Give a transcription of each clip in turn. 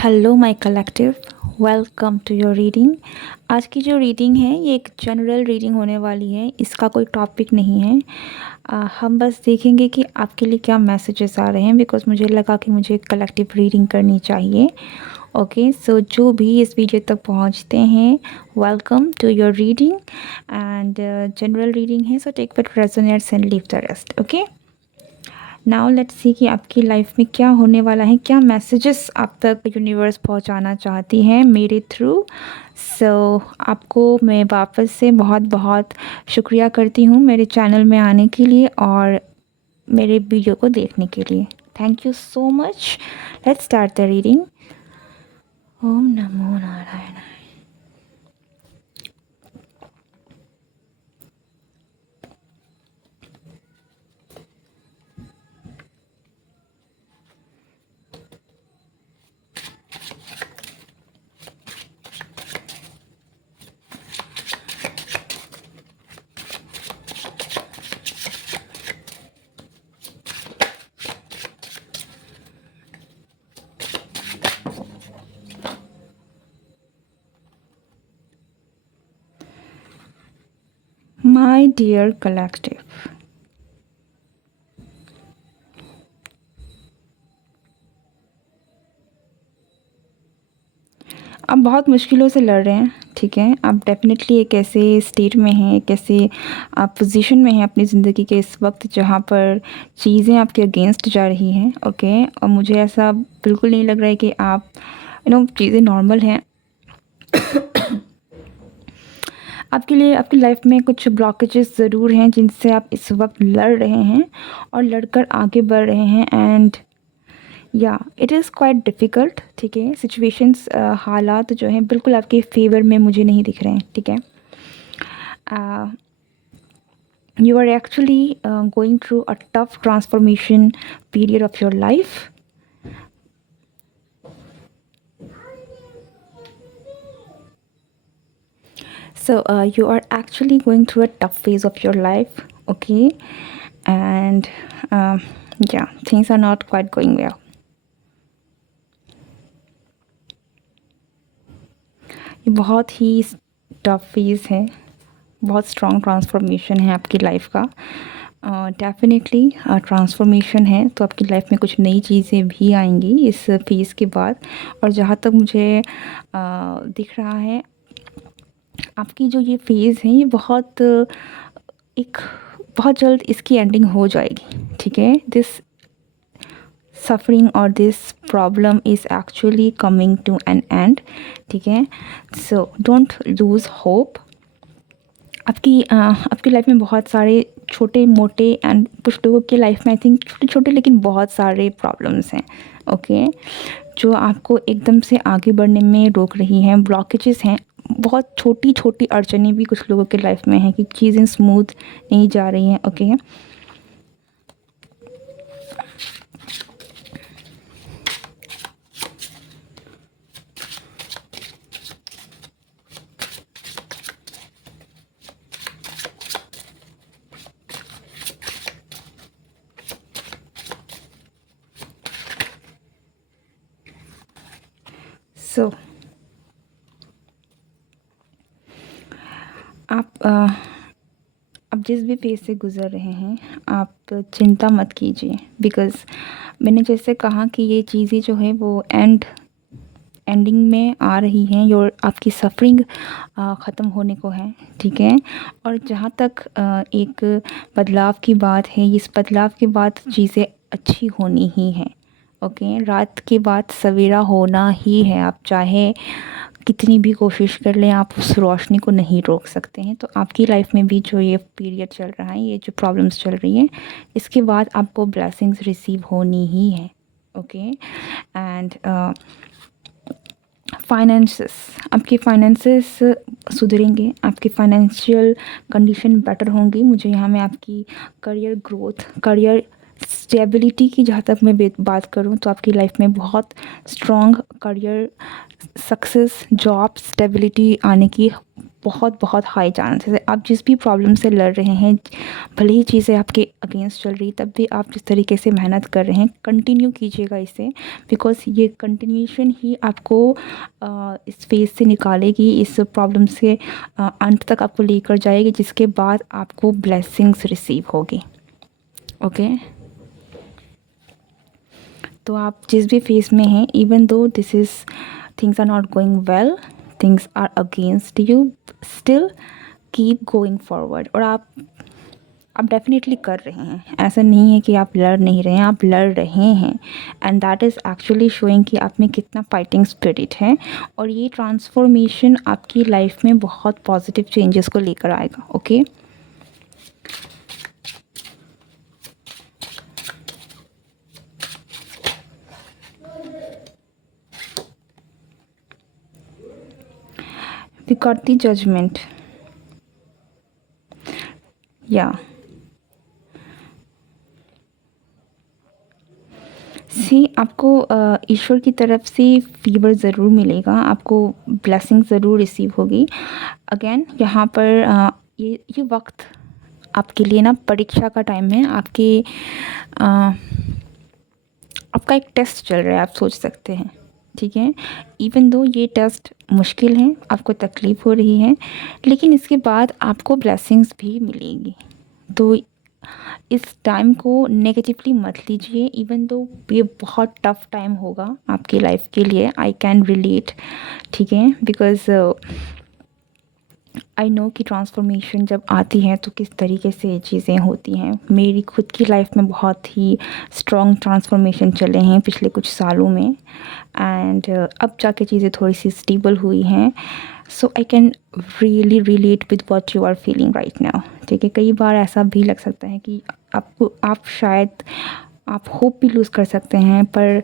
Hello my collective, welcome to your reading. आज की जो रीडिंग है ये एक जनरल रीडिंग होने वाली है। इसका कोई टॉपिक नहीं है। हम बस देखेंगे कि आपके लिए क्या मैसेजेस आ रहे हैं, बिकॉज मुझे लगा कि मुझे कलेक्टिव रीडिंग करनी चाहिए। ओके, सो जो भी इस वीडियो तक पहुंचते हैं, welcome to your reading. And general reading है, so take what resonates and leave the rest. Okay, now let's see कि आपकी लाइफ में क्या होने वाला है, क्या मैसेजेस आप तक यूनिवर्स पहुंचाना चाहती है मेरे थ्रू। सो आपको मैं वापस से बहुत बहुत शुक्रिया करती हूँ मेरे चैनल में आने के लिए और मेरे वीडियो को देखने के लिए। Thank you so much. Let's start the reading. Om नमो नारायण। My dear collective, आप बहुत मुश्किलों से लड़ रहे हैं, ठीक है। आप डेफिनेटली एक ऐसे स्टेट में हैं, एक ऐसे आप पोजीशन में हैं अपनी ज़िंदगी के इस वक्त जहाँ पर चीज़ें आपके अगेंस्ट जा रही हैं। ओके, और मुझे ऐसा बिल्कुल नहीं लग रहा है कि आप चीज़ें नॉर्मल हैं। आपके लिए आपकी लाइफ में कुछ ब्लॉकेजेस ज़रूर हैं जिनसे आप इस वक्त लड़ रहे हैं और लड़कर आगे बढ़ रहे हैं। एंड या इट इज़ क्वाइट डिफ़िकल्ट, ठीक है। सिचुएशंस हालात जो हैं बिल्कुल आपके फेवर में मुझे नहीं दिख रहे हैं, ठीक है। You are actually going through a tough transformation period of your life. So you are actually going through a tough phase of your life, okay, and yeah, things are not quite going well. ये बहुत ही tough phase है, बहुत strong transformation है आपकी life का। Definitely transformation है तो आपकी लाइफ में कुछ नई चीज़ें भी आएंगी इस फेज़ के बाद। और जहाँ तक मुझे दिख रहा है, आपकी जो ये फेज़ है ये बहुत जल्द इसकी एंडिंग हो जाएगी, ठीक है। दिस सफरिंग और this problem is actually coming to an end, ठीक है। So don't lose hope. आपकी लाइफ में बहुत सारे छोटे मोटे एंड कुछ लोगों की लाइफ में आई थिंक छोटे छोटे लेकिन बहुत सारे प्रॉब्लम्स हैं, ओके, जो आपको एकदम से आगे बढ़ने में रोक रही हैं, ब्लॉकेजेस हैं। बहुत छोटी छोटी अड़चनें भी कुछ लोगों की लाइफ में हैं कि चीज़ें स्मूथ नहीं जा रही हैं, ओके। सो आप जिस भी फेज़ से गुज़र रहे हैं, आप चिंता मत कीजिए, बिकॉज़ मैंने जैसे कहा कि ये चीज़ें जो है वो एंडिंग में आ रही हैं। योर आपकी सफरिंग ख़त्म होने को है, ठीक है। और जहाँ तक एक बदलाव की बात है, इस बदलाव के बाद चीज़ें अच्छी होनी ही हैं, ओके। रात के बाद सवेरा होना ही है। आप चाहे कितनी भी कोशिश कर लें, आप उस रोशनी को नहीं रोक सकते हैं। तो आपकी लाइफ में भी जो ये पीरियड चल रहा है, ये जो प्रॉब्लम्स चल रही हैं, इसके बाद आपको ब्लेसिंग्स रिसीव होनी ही है, ओके। एंड फाइनेंसेस, आपके फाइनेंसेस सुधरेंगे, आपकी फाइनेंशियल कंडीशन बेटर होंगी। मुझे यहाँ में आपकी करियर ग्रोथ, करियर स्टेबिलिटी की जहाँ तक मैं बात करूँ तो आपकी लाइफ में बहुत strong career success, job stability आने की बहुत बहुत हाई चांसेस है। आप जिस भी प्रॉब्लम से लड़ रहे हैं, भले ही चीज़ें आपके अगेंस्ट चल रही, तब भी आप जिस तरीके से मेहनत कर रहे हैं, कंटिन्यू कीजिएगा इसे, बिकॉज़ ये कंटिन्यूएशन ही आपको इस फेज़ से निकालेगी, इस प्रॉब्लम से अंत तक आपको लेकर जाएगी, जिसके बाद आपको ब्लेसिंग्स रिसीव होगी। ओके, तो आप जिस भी फेज़ में हैं, even though this is things are not going well, things are against you, still keep going forward. और आप डेफिनेटली कर रहे हैं, ऐसा नहीं है कि आप लड़ नहीं रहे हैं, आप लड़ रहे हैं, and that is actually showing कि आप में कितना फाइटिंग स्पिरिट है। और ये ट्रांसफॉर्मेशन आपकी लाइफ में बहुत पॉजिटिव चेंजेस को लेकर आएगा। Okay, we got the judgment, yeah, सी आपको ईश्वर की तरफ से फ़ेवर ज़रूर मिलेगा, आपको ब्लेसिंग ज़रूर रिसीव होगी। अगेन यहाँ पर ये वक्त आपके लिए ना परीक्षा का टाइम है, आपका एक टेस्ट चल रहा है, आप सोच सकते हैं, ठीक है। इवन दो ये टेस्ट मुश्किल है, आपको तकलीफ़ हो रही है, लेकिन इसके बाद आपको ब्लेसिंग्स भी मिलेगी। तो इस टाइम को नेगेटिवली मत लीजिए, इवन दो ये बहुत टफ़ टाइम होगा आपकी लाइफ के लिए, आई कैन रिलेट, ठीक है, बिकॉज़ आई नो कि ट्रांसफॉर्मेशन जब आती है तो किस तरीके से चीज़ें होती हैं। मेरी खुद की लाइफ में बहुत ही स्ट्रॉन्ग ट्रांसफॉर्मेशन चले हैं पिछले कुछ सालों में, एंड अब जाके चीज़ें थोड़ी सी स्टेबल हुई हैं। So I can really relate with what you are feeling right now, ठीक है। कई बार ऐसा भी लग सकता है कि आप शायद आप होप भी लूज़ कर सकते हैं, पर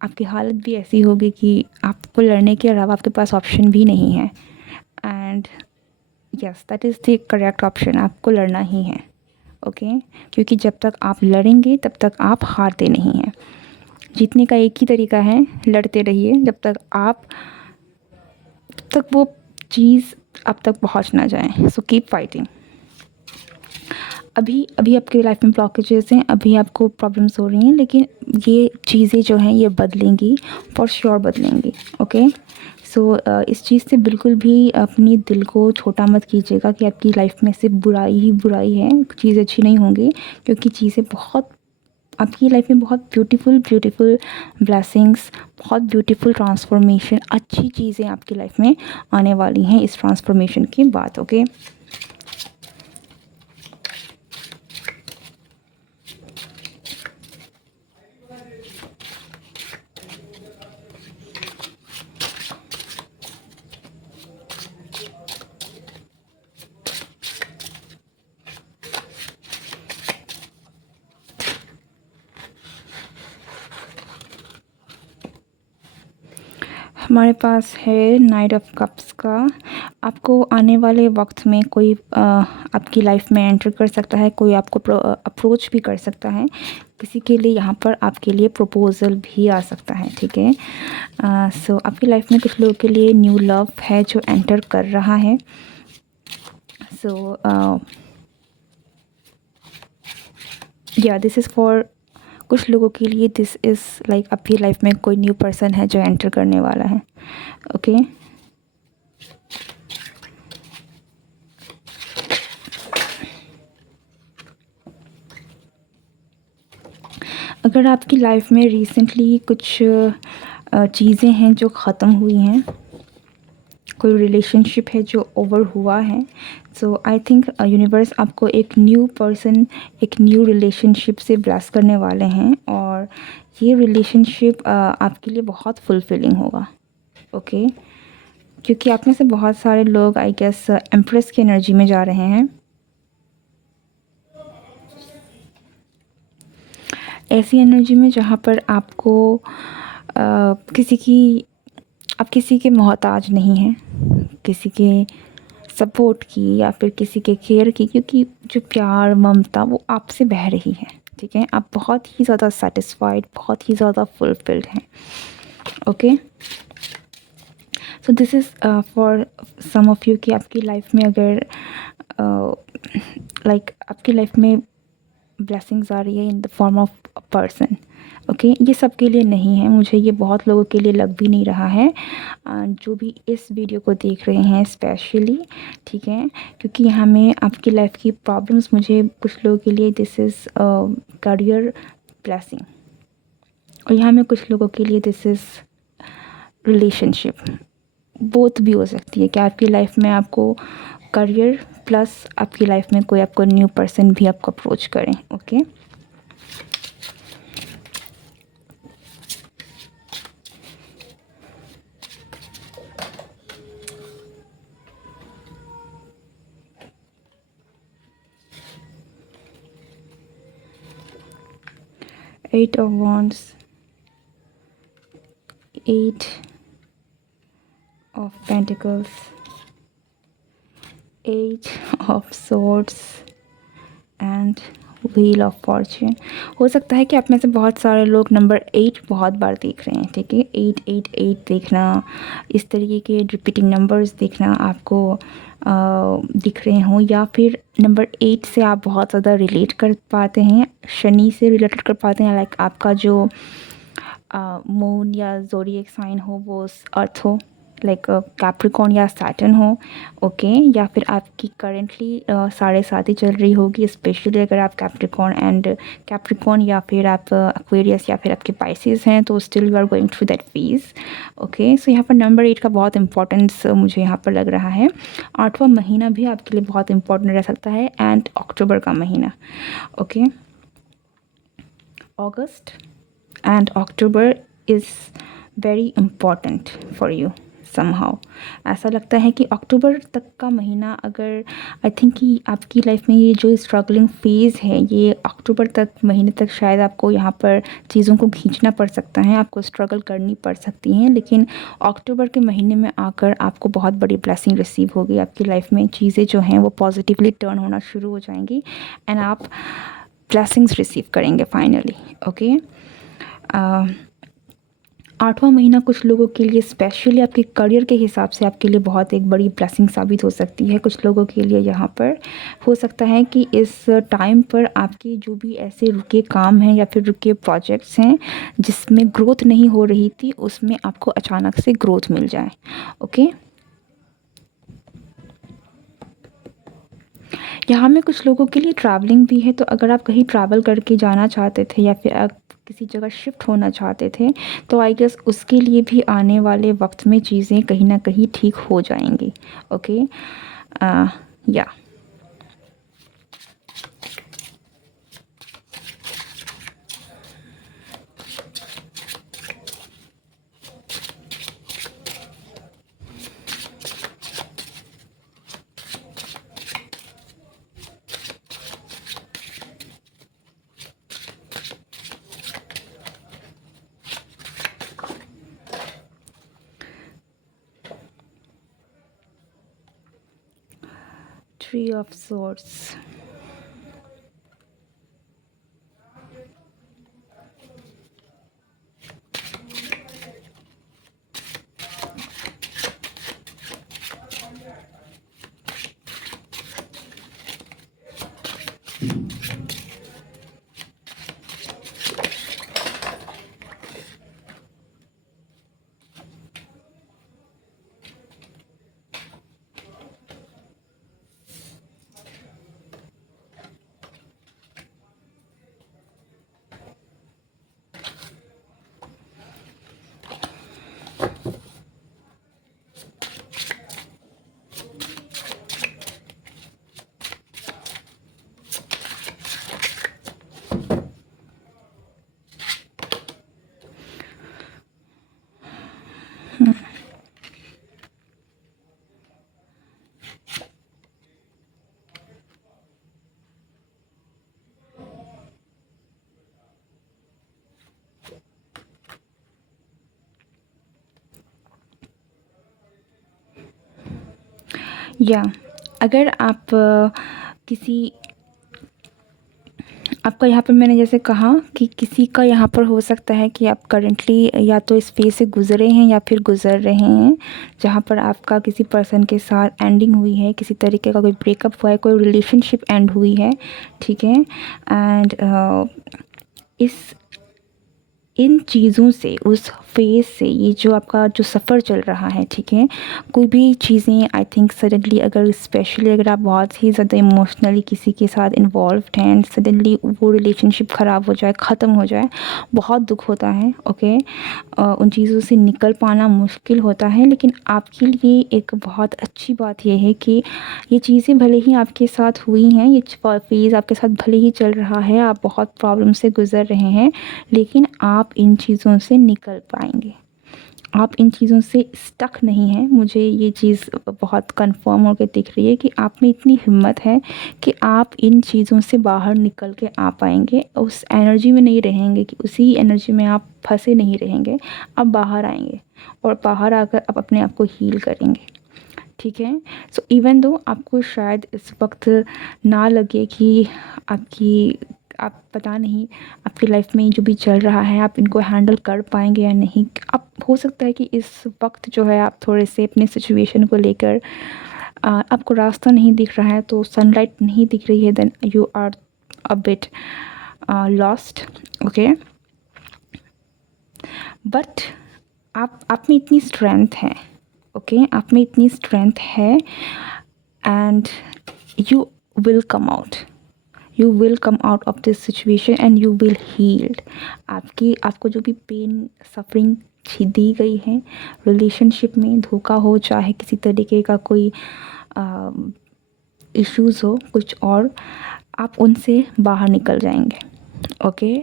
आपकी हालत भी ऐसी होगी कि आपको लड़ने के अलावा आपके पास ऑप्शन भी नहीं है। And yes, that is the correct option, आपको लड़ना ही है। ओके, क्योंकि जब तक आप लड़ेंगे तब तक आप हारते नहीं हैं। जीतने का एक ही तरीका है, लड़ते रहिए तब तक वो चीज़ आप तक पहुंच ना जाए। So keep fighting. अभी अभी आपके लाइफ में ब्लॉकेजेस हैं, अभी आपको प्रॉब्लम्स हो रही हैं, लेकिन ये चीज़ें जो हैं ये बदलेंगी, फॉर श्योर बदलेंगी। ओके, सो इस चीज़ से बिल्कुल भी अपनी दिल को छोटा मत कीजिएगा कि आपकी लाइफ में सिर्फ बुराई ही बुराई है, चीज़ें अच्छी नहीं होंगी, क्योंकि चीज़ें बहुत आपकी लाइफ में बहुत ब्यूटीफुल ब्लेसिंग्स, बहुत ब्यूटीफुल ट्रांसफॉर्मेशन, अच्छी चीज़ें आपकी लाइफ में आने वाली हैं इस ट्रांसफॉर्मेशन के बाद। ओके, हमारे पास है नाइट ऑफ कप्स का। आपको आने वाले वक्त में कोई आपकी लाइफ में एंटर कर सकता है, कोई आपको अप्रोच भी कर सकता है, किसी के लिए यहाँ पर आपके लिए प्रपोज़ल भी आ सकता है, ठीक है। सो आपकी लाइफ में कुछ लोगों के लिए न्यू लव है जो एंटर कर रहा है। सो या दिस इज़ फॉर कुछ लोगों के लिए, दिस इज़ लाइक आपकी लाइफ में कोई न्यू पर्सन है जो एंटर करने वाला है। ओके, अगर आपकी लाइफ में रिसेंटली कुछ चीज़ें हैं जो ख़त्म हुई हैं, कोई रिलेशनशिप है जो ओवर हुआ है, सो आई थिंक यूनिवर्स आपको एक न्यू पर्सन, एक न्यू रिलेशनशिप से ब्लेस करने वाले हैं, और ये रिलेशनशिप आपके लिए बहुत फुलफिलिंग होगा। ओके, क्योंकि आप में से बहुत सारे लोग आई गेस एम्प्रेस की एनर्जी में जा रहे हैं। ऐसी एनर्जी में जहाँ पर आपको आप किसी के मोहताज नहीं हैं, किसी के सपोर्ट की या फिर किसी के केयर की, क्योंकि जो प्यार ममता वो आपसे बह रही है, ठीक है। आप बहुत ही ज़्यादा सेटिस्फाइड, बहुत ही ज़्यादा फुलफिल्ड हैं। Okay, so this is for some of you कि आपकी लाइफ में अगर लाइक आपकी लाइफ में ब्लेसिंग्स आ रही है in the form of a person. Okay, ये सबके लिए नहीं है, मुझे ये बहुत लोगों के लिए लग भी नहीं रहा है, जो भी इस वीडियो को देख रहे हैं स्पेशली, ठीक है, क्योंकि यहाँ में आपकी लाइफ की प्रॉब्लम्स, मुझे कुछ लोगों के लिए दिस इज़ करियर ब्लेसिंग, और यहाँ में कुछ लोगों के लिए दिस इज़ रिलेशनशिप। बोथ भी हो सकती है कि आपकी लाइफ में आपको करियर प्लस आपकी लाइफ में कोई आपको न्यू पर्सन भी आपको अप्रोच करें। Okay, 8 of Wands, 8 of Pentacles, 8 of Swords and wheel of Fortune. हो सकता है कि आप में से बहुत सारे लोग नंबर 8 बहुत बार देख रहे हैं, ठीक है, 888 देखना, इस तरीके के रिपीटिंग नंबर्स देखना आपको दिख रहे हों, या फिर नंबर 8 से आप बहुत ज़्यादा रिलेट कर पाते हैं, शनि से रिलेटेड कर पाते हैं, लाइक आपका जो मून या ज़ोडिएक साइन हो वो अर्थ हो, लाइक कैप्रिकॉर्न या सैटर्न हो। ओके, या फिर आपकी करेंटली 7.5 चल रही होगी, स्पेशली अगर आप कैप्रिकॉर्न या फिर आप एक्वेरियस या फिर आपके पाइसेस हैं, तो still you are going through that phase. Okay, so यहाँ पर नंबर 8 का बहुत इंपॉर्टेंस मुझे यहाँ पर लग रहा है। 8वां महीना भी आपके लिए बहुत इंपॉर्टेंट रह सकता है, एंड अक्टूबर का महीना। Okay, August and October is very important for you somehow। ऐसा लगता है कि अक्टूबर तक का महीना, अगर आई थिंक कि आपकी लाइफ में ये जो स्ट्रगलिंग फेज़ है, ये अक्टूबर तक महीने तक शायद आपको यहाँ पर चीज़ों को खींचना पड़ सकता है, आपको स्ट्रगल करनी पड़ सकती हैं, लेकिन अक्टूबर के महीने में आकर आपको बहुत बड़ी ब्लेसिंग रिसीव होगी। आपकी लाइफ में चीज़ें जो हैं वो पॉजिटिवली टर्न होना शुरू हो जाएंगी, एंड आप ब्लेसिंग्स रिसीव करेंगे फाइनली। ओके, 8वां महीना कुछ लोगों के लिए स्पेशली आपके करियर के हिसाब से आपके लिए बहुत एक बड़ी ब्लेसिंग साबित हो सकती है। कुछ लोगों के लिए यहाँ पर हो सकता है कि इस टाइम पर आपके जो भी ऐसे रुके काम हैं या फिर रुके प्रोजेक्ट्स हैं जिसमें ग्रोथ नहीं हो रही थी, उसमें आपको अचानक से ग्रोथ मिल जाए। ओके, यहाँ में कुछ लोगों के लिए ट्रैवलिंग भी है, तो अगर आप कहीं ट्रैवल करके जाना चाहते थे या फिर आप किसी जगह शिफ्ट होना चाहते थे, तो आई गेस उसके लिए भी आने वाले वक्त में चीज़ें कहीं ना कहीं ठीक हो जाएंगी। ओके, या थ्री ऑफ सॉर्ड्स, या अगर आप किसी आपका यहाँ पे मैंने जैसे कहा कि किसी का यहाँ पर हो सकता है कि आप करंटली या तो इस फेज़ से गुज़रे हैं या फिर गुज़र रहे हैं, जहाँ पर आपका किसी पर्सन के साथ एंडिंग हुई है, किसी तरीके का कोई ब्रेकअप हुआ है, कोई रिलेशनशिप एंड हुई है, ठीक है। एंड इस इन चीज़ों से, उस फेज़ से, ये जो आपका जो सफ़र चल रहा है, ठीक है, कोई भी चीज़ें आई थिंक सडनली, अगर स्पेशली अगर आप बहुत ही ज़्यादा इमोशनली किसी के साथ इन्वॉल्व्ड हैं एंड सडनली वो रिलेशनशिप ख़राब हो जाए, ख़त्म हो जाए, बहुत दुख होता है, ओके। उन चीज़ों से निकल पाना मुश्किल होता है, लेकिन आपके लिए एक बहुत अच्छी बात यह है कि ये चीज़ें भले ही आपके साथ हुई हैं, ये फेज़ आपके साथ भले ही चल रहा है, आप बहुत प्रॉब्लम से गुज़र रहे हैं, लेकिन आप इन चीज़ों से निकल पाएंगे। आप इन चीज़ों से स्टक नहीं हैं। मुझे ये चीज़ बहुत कंफर्म होकर दिख रही है कि आप में इतनी हिम्मत है कि आप इन चीज़ों से बाहर निकल के आ पाएंगे, उस एनर्जी में नहीं रहेंगे, कि उसी एनर्जी में आप फंसे नहीं रहेंगे, आप बाहर आएंगे और बाहर आकर आप अपने आप को हील करेंगे, ठीक है। सो इवन दो आपको शायद इस वक्त ना लगे कि आप पता नहीं आपकी लाइफ में जो भी चल रहा है आप इनको हैंडल कर पाएंगे या नहीं। अब हो सकता है कि इस वक्त जो है आप थोड़े से अपने सिचुएशन को लेकर आपको रास्ता नहीं दिख रहा है, तो सनलाइट नहीं दिख रही है, then you are a bit lost, okay. But आप में इतनी स्ट्रेंथ है, ओके, आप में इतनी स्ट्रेंथ है and you will come out, you will come out of this situation and you will healed. आपको जो भी पेन सफरिंग दी गई है रिलेशनशिप में, धोखा हो, चाहे किसी तरीके का कोई इश्यूज़ हो, कुछ और, आप उनसे बाहर निकल जाएंगे, ओके।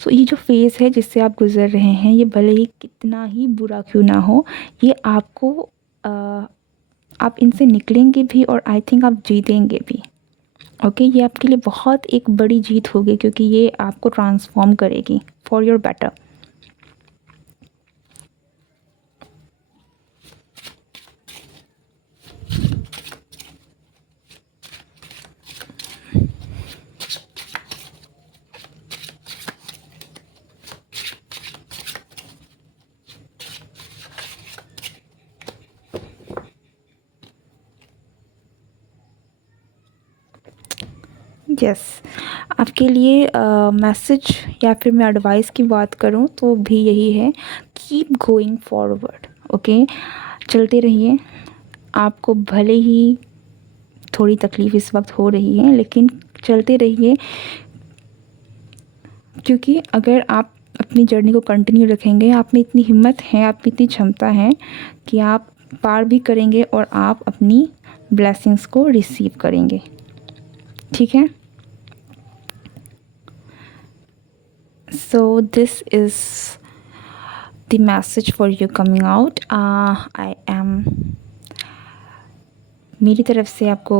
सो ये जो फेज़ है जिससे आप गुज़र रहे हैं, ये भले ही कितना ही बुरा क्यों ना हो, ये आपको आप इनसे निकलेंगे भी और आई थिंक आप जीतेंगे भी, ओके। ये आपके लिए बहुत एक बड़ी जीत होगी, क्योंकि ये आपको ट्रांसफॉर्म करेगी फॉर योर बेटर। यस, आपके लिए मैसेज या फिर मैं एडवाइस की बात करूं तो भी यही है, कीप गोइंग फॉरवर्ड, ओके। चलते रहिए। आपको भले ही थोड़ी तकलीफ़ इस वक्त हो रही है, लेकिन चलते रहिए, क्योंकि अगर आप अपनी जर्नी को कंटिन्यू रखेंगे, आप में इतनी हिम्मत है, आप में इतनी क्षमता है कि आप पार भी करेंगे और आप अपनी ब्लेसिंग्स को रिसीव करेंगे, ठीक है। So this is the message for you coming out. I am, मेरी तरफ से आपको,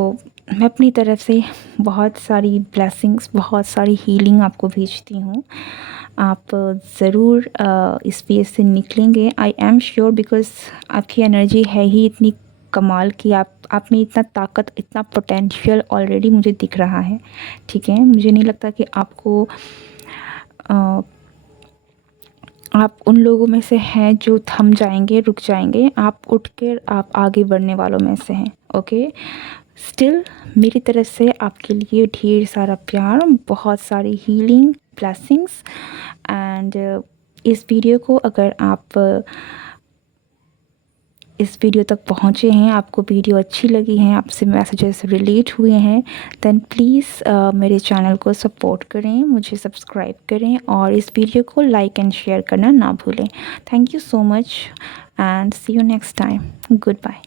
मैं अपनी तरफ से बहुत सारी ब्लेसिंग्स, बहुत सारी हीलिंग आपको भेजती हूँ। आप ज़रूर इस फेज़ से निकलेंगे, आई एम श्योर, बिकॉज़ आपकी एनर्जी है ही इतनी कमाल की, आप में इतना ताकत, इतना पोटेंशियल ऑलरेडी मुझे दिख रहा है, ठीक है। मुझे नहीं लगता कि आपको आप उन लोगों में से हैं जो थम जाएंगे, रुक जाएंगे, आप उठ कर आप आगे बढ़ने वालों में से हैं, ओके। स्टिल मेरी तरफ से आपके लिए ढेर सारा प्यार, बहुत सारी हीलिंग, ब्लेसिंग्स एंड इस वीडियो को अगर आप इस वीडियो तक पहुँचे हैं, आपको वीडियो अच्छी लगी है, आपसे मैसेजेस रिलेट हुए हैं, देन प्लीज़ मेरे चैनल को सपोर्ट करें, मुझे सब्सक्राइब करें और इस वीडियो को लाइक एंड शेयर करना ना भूलें। Thank you so much and see you next time. Good bye.